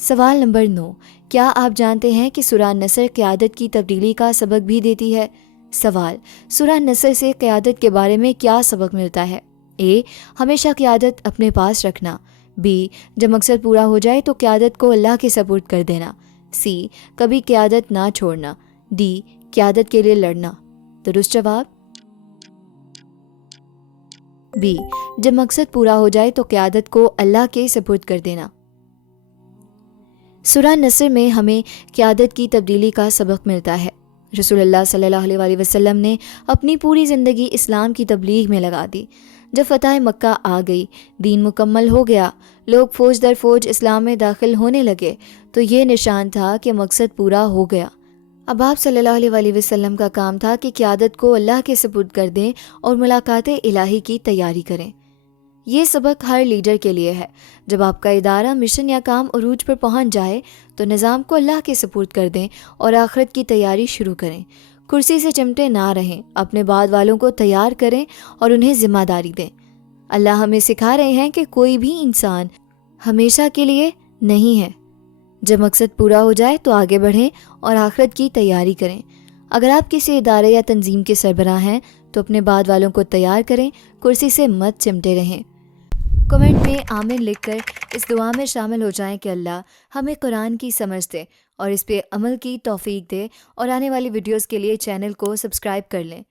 سوال نمبر 9، کیا آپ جانتے ہیں کہ سورہ نصر قیادت کی تبدیلی کا سبق بھی دیتی ہے؟ سوال، سورہ نصر سے قیادت کے بارے میں کیا سبق ملتا ہے؟ اے، ہمیشہ قیادت اپنے پاس رکھنا۔ بی، جب مقصد پورا ہو جائے تو قیادت کو اللہ کے سپرد کر دینا۔ سی، کبھی قیادت نہ چھوڑنا۔ ڈی، قیادت کے لیے لڑنا۔ درست جواب بی، جب مقصد پورا ہو جائے تو قیادت کو اللہ کے سپرد کر دینا۔ سورہ نصر میں ہمیں قیادت کی تبدیلی کا سبق ملتا ہے۔ رسول اللہ صلی اللہ علیہ وآلہ وسلم نے اپنی پوری زندگی اسلام کی تبلیغ میں لگا دی۔ جب فتح مکہ آ گئی، دین مکمل ہو گیا، لوگ فوج در فوج اسلام میں داخل ہونے لگے تو یہ نشان تھا کہ مقصد پورا ہو گیا۔ اب آپ صلی اللہ علیہ وآلہ وسلم کا کام تھا کہ قیادت کو اللہ کے سپرد کر دیں اور ملاقات الہی کی تیاری کریں۔ یہ سبق ہر لیڈر کے لیے ہے۔ جب آپ کا ادارہ، مشن یا کام عروج پر پہنچ جائے تو نظام کو اللہ کے سپرد کر دیں اور آخرت کی تیاری شروع کریں۔ کرسی سے چمٹے نہ رہیں، اپنے بعد والوں کو تیار کریں اور انہیں ذمہ داری دیں۔ اللہ ہمیں سکھا رہے ہیں کہ کوئی بھی انسان ہمیشہ کے لیے نہیں ہے۔ جب مقصد پورا ہو جائے تو آگے بڑھیں اور آخرت کی تیاری کریں۔ اگر آپ کسی ادارے یا تنظیم کے سربراہ ہیں تو اپنے بعد والوں کو تیار کریں، کرسی سے مت چمٹے رہیں۔ کمنٹ میں آمین لکھ کر اس دعا میں شامل ہو جائیں کہ اللہ ہمیں قرآن کی سمجھ دے اور اس پہ عمل کی توفیق دے، اور آنے والی ویڈیوز کے لیے چینل کو سبسکرائب کر لیں۔